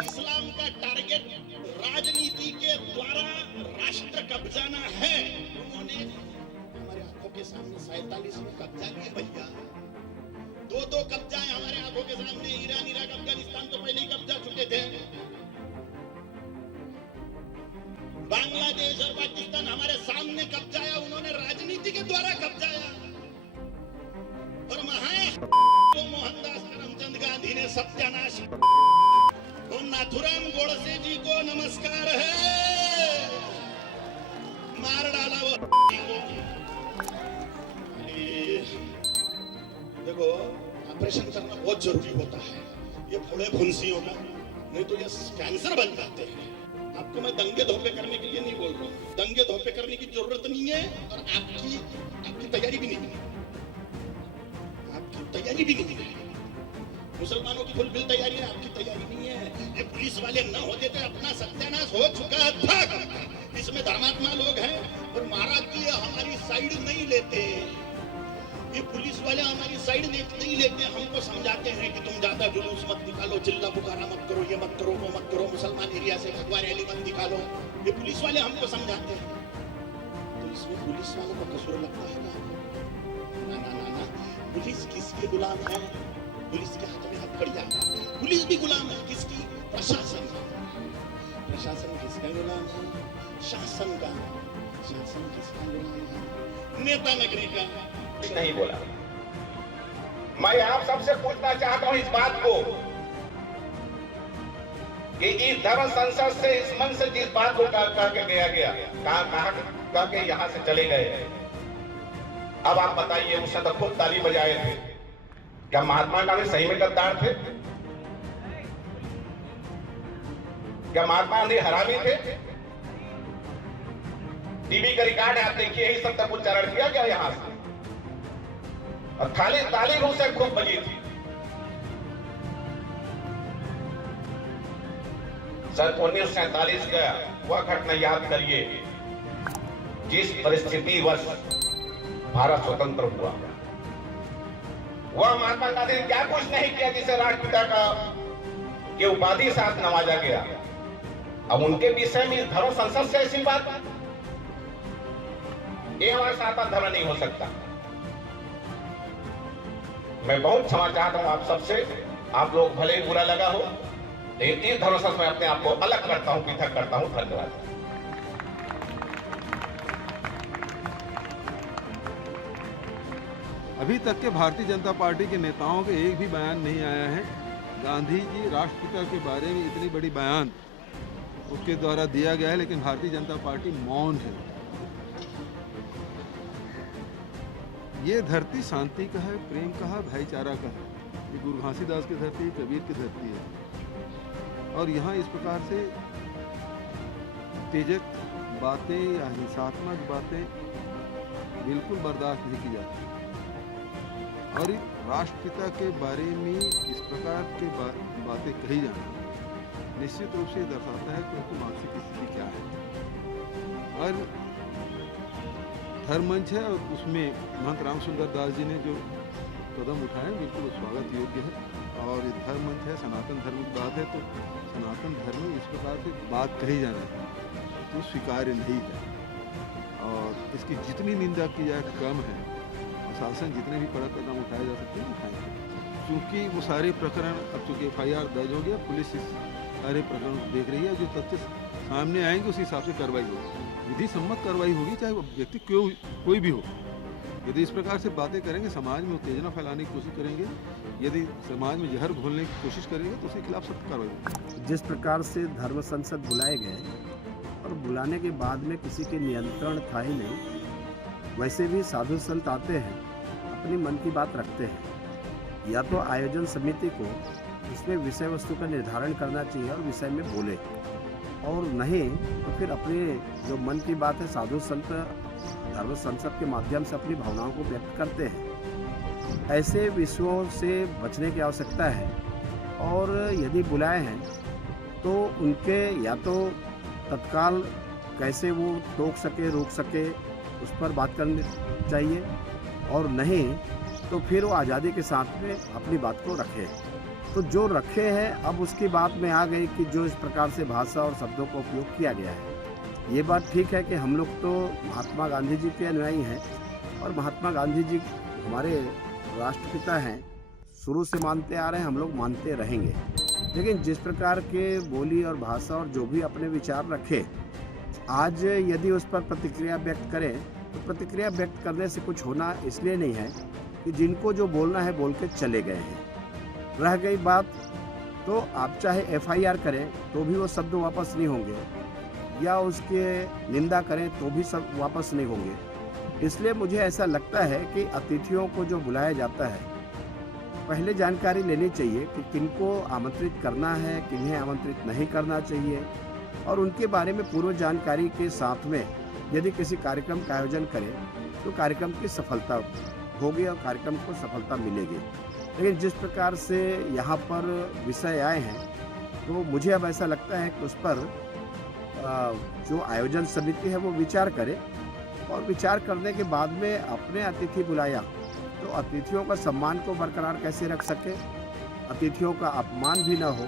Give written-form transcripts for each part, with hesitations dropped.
इस्लाम का टारगेट राजनीति के द्वारा राष्ट्र कब्जाना है। उन्होंने हमारे आंखों के सामने 47 में कब्जा किए भैया, दो कब्जा है हमारे आंखों के सामने। ईरान, इराक, अफगानिस्तान तो पहले ही कब्जा चुके थे। बांग्लादेश और पाकिस्तान हमारे सामने कब्जाया, उन्होंने राजनीति के द्वारा कब्जाया। और महाराष्ट्र मोहनदास करमचंद गांधी ने सत्यानाश। और नाथुराम गोडसे जी को नमस्कार है, मार डाला वो को। देखो, ऑपरेशन करना बहुत जरूरी होता है ये फोड़े फुंसियों का, नहीं तो ये कैंसर बन जाते हैं। आपको मैं दंगे धोखे करने के लिए नहीं बोल रहा हूँ, दंगे धोखे करने की जरूरत नहीं है। और आपकी तैयारी भी नहीं है, आपकी तैयारी भी नहीं है। मुसलमानों की फुल तैयारी है, आपकी तैयारी नहीं है। ये पुलिस वाले न होते तो अपना सत्यानाश हो चुका था। इसमें धर्मात्मा लोग हैं और महाराज जी हमारी साइड नहीं लेते। ये पुलिस वाले हमारी साइड नहीं लेते, हमको समझाते हैं कि तुम ज्यादा जुलूस मत निकालो, चिल्ला पुकारा मत करो, ये मत करो, वो मत करो, मुसलमान एरिया से भगवा रैली मत निकालो। ये पुलिस वाले हमको समझाते हैं। तो इसमें पुलिस वालों का कसूर लगता है ना? ना, पुलिस किसके गुलाम है? पुलिस के हाथ में हथकड़ियां है। पुलिस भी गुलाम है किसकी? प्रशासन। प्रशासन किसका गुलाम है? शासन का। शासन किसका गुलाम है? नेता नगरी का। नहीं बोला। मैं आप सबसे पूछना चाहता हूं इस बात को कि इस धर्म संसद से, इस मंच से जिस बात को कह के गया कहा के यहां से चले गए। अब आप बताइए, उसने तो खुद ताली बजाए थे। क्या महात्मा गांधी सही में गद्दार थे? क्या महात्मा गांधी हरामी थे? टीवी का रिकॉर्ड आप देखिए, यही सब तक उच्चारण किया गया यहां से। और खाली ताली रूह से खूब बजी थी। सन 1947 का वह घटना याद करिए जिस परिस्थिति वश भारत स्वतंत्र हुआ। वह महात्मा गांधी ने क्या कुछ नहीं किया जिसे राष्ट्रपिता का के उपाधि साथ नवाजा गया। अब उनके विषय में इस धर्म संसद से ऐसी बात, ये हमारा सनातन धर्म नहीं हो सकता। मैं बहुत क्षमा चाहता हूं आप सबसे, आप लोग भले ही बुरा लगा हो, लेकिन इस धर्म संसद में अपने आप को अलग करता हूं, पृथक करता हूं। धन्यवाद। अभी तक के भारतीय जनता पार्टी के नेताओं के एक भी बयान नहीं आया है। गांधी जी राष्ट्रपिता के बारे में इतनी बड़ी बयान उसके द्वारा दिया गया है, लेकिन भारतीय जनता पार्टी मौन है। ये धरती शांति का है, प्रेम का है, भाईचारा का है। ये गुरु घासीदास की धरती है, कबीर की धरती है। और यहाँ इस प्रकार से तेजक बातें या हिंसात्मक बातें बिल्कुल बर्दाश्त नहीं की जाती। और राष्ट्रपिता के बारे में इस प्रकार के बातें कही जाना निश्चित रूप से दर्शाता है कि उनकी मानसिक स्थिति क्या है। और धर्म मंच है और उसमें महंत राम सुंदर दास जी ने जो कदम उठाए बिल्कुल स्वागत योग्य है। और ये धर्म मंच है, सनातन धर्म की बात है, तो सनातन धर्म में इस प्रकार से बात कही जाना तो स्वीकार्य नहीं है। और इसकी जितनी निंदा की जाए कम है। शासन जितने भी कड़क कदम उठाए जा सकते हैं उठाएंगे, क्योंकि वो सारे प्रकरण अब चूँकि FIR दर्ज हो गया, पुलिस इस सारे प्रकरण देख रही है। जो तथ्य सामने आएंगे उस हिसाब से कार्रवाई होगी, विधि सम्मत कार्रवाई होगी, चाहे वो व्यक्ति कोई भी हो। यदि इस प्रकार से बातें करेंगे, समाज में उत्तेजना फैलाने की कोशिश करेंगे, यदि समाज में जहर घोलने की कोशिश करेंगे तो उसके खिलाफ सख्त कार्रवाई होगी। जिस प्रकार से धर्म संसद बुलाए गए और बुलाने के बाद में किसी के नियंत्रण था ही नहीं, वैसे भी साधु संत आते हैं, अपनी मन की बात रखते हैं। या तो आयोजन समिति को इसमें विषय वस्तु का निर्धारण करना चाहिए और विषय में बोले, और नहीं तो फिर अपने जो मन की बात है साधु संत धर्म संसद के माध्यम से अपनी भावनाओं को व्यक्त करते हैं। ऐसे विषयों से बचने की आवश्यकता है। और यदि बुलाए हैं तो उनके या तो तत्काल कैसे वो टोक सके, रोक सके, उस पर बात करनी चाहिए, और नहीं तो फिर वो आज़ादी के साथ में अपनी बात को रखे। तो जो रखे हैं अब उसकी बात में आ गई कि जो इस प्रकार से भाषा और शब्दों का उपयोग किया गया है, ये बात ठीक है कि हम लोग तो महात्मा गांधी जी के अनुयायी हैं और महात्मा गांधी जी हमारे राष्ट्रपिता हैं, शुरू से मानते आ रहे हैं, हम लोग मानते रहेंगे। लेकिन जिस प्रकार के बोली और भाषा और जो भी अपने विचार रखे, आज यदि उस पर प्रतिक्रिया व्यक्त करें तो प्रतिक्रिया व्यक्त करने से कुछ होना इसलिए नहीं है कि जिनको जो बोलना है बोल के चले गए हैं। रह गई बात, तो आप चाहे FIR करें तो भी वो शब्द वापस नहीं होंगे, या उसके निंदा करें तो भी सब वापस नहीं होंगे। इसलिए मुझे ऐसा लगता है कि अतिथियों को जो बुलाया जाता है, पहले जानकारी लेनी चाहिए कि किनको आमंत्रित करना है, किन्हें आमंत्रित नहीं करना चाहिए, और उनके बारे में पूर्व जानकारी के साथ में यदि किसी कार्यक्रम का आयोजन करें तो कार्यक्रम की सफलता होगी और कार्यक्रम को सफलता मिलेगी। लेकिन जिस प्रकार से यहाँ पर विषय आए हैं, तो मुझे अब ऐसा लगता है कि उस पर जो आयोजन समिति है वो विचार करे, और विचार करने के बाद में अपने अतिथि बुलाया तो अतिथियों का सम्मान को बरकरार कैसे रख सके, अतिथियों का अपमान भी ना हो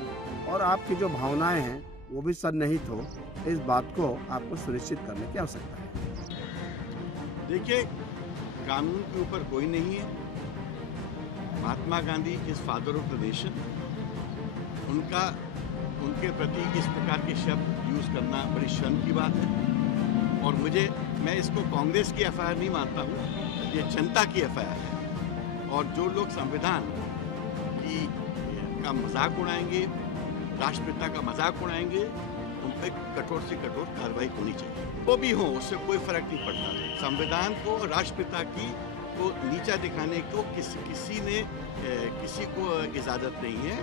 और आपकी जो भावनाएं हैं वो भी सन्निहित हो, इस बात को आपको सुनिश्चित करने की आवश्यकता है। देखिए, कानून के ऊपर कोई नहीं है। Mahatma Gandhi is father of the nation. उनके प्रति इस प्रकार के शब्द यूज करना बड़ी शर्म की बात है, और मैं इसको कांग्रेस की FIR नहीं मानता हूँ, ये जनता की FIR है। और जो लोग संविधान का मजाक उड़ाएंगे, राष्ट्रपिता का मजाक उड़ाएंगे, उन पर कठोर से कठोर कार्रवाई होनी चाहिए। वो भी हो, उससे कोई फर्क नहीं पड़ता। संविधान को, राष्ट्रपिता को नीचा दिखाने को किसी को इजाजत नहीं है,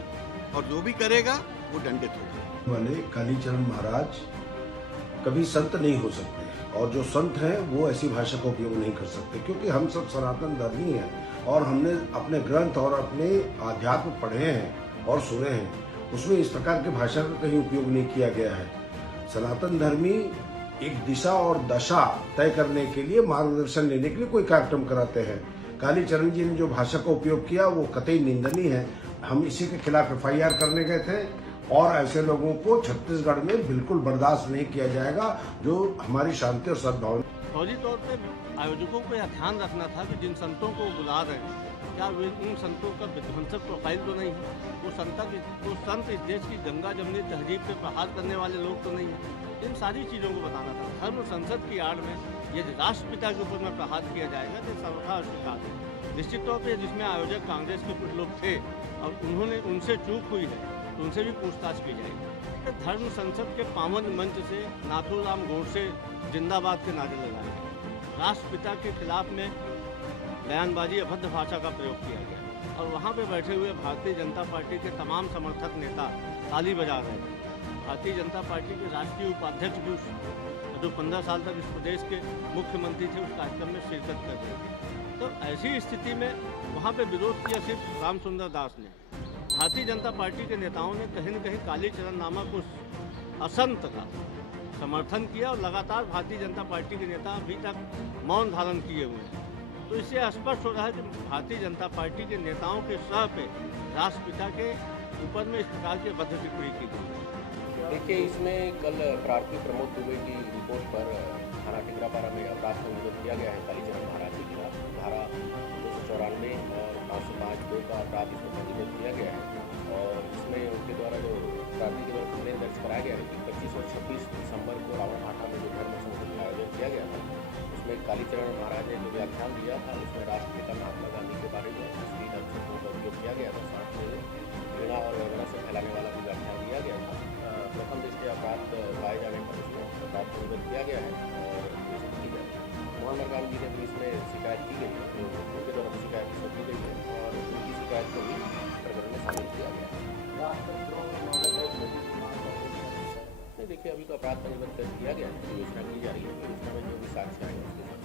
और जो भी करेगा वो दंडित होगा। वाले कालीचरण महाराज कभी संत नहीं हो सकते, और जो संत हैं वो ऐसी भाषा का उपयोग नहीं कर सकते, क्योंकि हम सब सनातन धर्मी हैं और हमने अपने ग्रंथ और अपने आध्यात्म पढ़े हैं और सुने हैं, उसमें इस प्रकार की भाषा का कहीं उपयोग नहीं किया गया है। सनातन धर्मी एक दिशा और दशा तय करने के लिए, मार्गदर्शन लेने के लिए कोई कार्यक्रम कराते हैं। कालीचरण जी ने जो भाषा का उपयोग किया वो कतई निंदनीय है। हम इसी के खिलाफ FIR करने गए थे, और ऐसे लोगों को छत्तीसगढ़ में बिल्कुल बर्दाश्त नहीं किया जाएगा जो हमारी शांति और सद्भावना। फौरी तौर पे आयोजकों को यह ध्यान रखना था कि जिन संतों को बुला रहे हैं, क्या उन संतों का विध्वंसक प्रोफाइल तो नहीं है, वो संत इस देश की गंगा जमनी तहजीब पे प्रहार करने वाले लोग तो नहीं है। इन सारी चीज़ों को बताना था। धर्म संसद की आड़ में यदि राष्ट्रपिता के ऊपर में प्रहार किया जाएगा तो सर्वथा अस्वीकार है। निश्चित तौर पर जिसमें आयोजक कांग्रेस के कुछ लोग थे और उनसे चूक हुई है तो उनसे भी पूछताछ की जाएगी। धर्म संसद के पावन मंच से नाथूराम गोडसे जिंदाबाद के नारे लगाए गए, राष्ट्रपिता के खिलाफ में बयानबाजी, अभद्र भाषा का प्रयोग किया गया, और वहाँ पे बैठे हुए भारतीय जनता पार्टी के तमाम समर्थक नेता ताली बजा रहे थे। भारतीय जनता पार्टी के राष्ट्रीय उपाध्यक्ष भी जो 15 साल तक इस प्रदेश के मुख्यमंत्री थे, उस कार्यक्रम में शिरकत कर रहे थे। तो ऐसी स्थिति में वहाँ पे विरोध किया सिर्फ रामसुंदर दास ने। भारतीय जनता पार्टी के नेताओं ने कहीं न कहीं कालीचरण नामक उस असंत का समर्थन किया, और लगातार भारतीय जनता पार्टी के नेता अभी तक मौन धारण किए हुए हैं। तो इससे स्पष्ट हो रहा है कि भारतीय जनता पार्टी के नेताओं के सह पे राष्ट्रपिता के ऊपर में इस प्रकार की अभद्र टिप्पणी की गई। देखिए, इसमें कल प्रार्थी प्रमोद दुबे की रिपोर्ट पर थाना टिकरापारा में अपराध पंजीबद्ध किया गया है। कालीचरण महाराज के खिलाफ धारा 294 और 505(2) का अपराध इसमें पंजीबद्ध किया गया है, और इसमें उनके द्वारा जो प्रार्थी के द्वारा कंप्लेन दर्ज कराया गया है कि 25 और 26 दिसंबर को रावणहाटा में जो धर्म संसद का आयोजन किया गया था, उसमें कालीचरण महाराज ने जो व्याख्यान दिया था उसमें राष्ट्रपिता महात्मा गांधी के बारे में अश्लील शब्दों का उपयोग किया गया था, साथ में घृणा और वैमनस्य से फैलाने वाला भी व्याख्यान दिया गया था। प्रथम दृष्टया अपराध पाए जाने पर उसमें अपराध पंजीबद्ध किया गया है, और ये स्थिति में मोहन मरकाम जी ने पुलिस में शिकायत की गई है, जो उनके द्वारा भी शिकायत सौंपी गई है, और उनकी शिकायत को भी प्रकरण में शामिल किया गया है। नहीं, देखिए, अभी तो अपराध पंजीबद्ध किया गया है, योजना की जा रही है, योजना में जो भी साक्ष्य आएंगे उसके साथ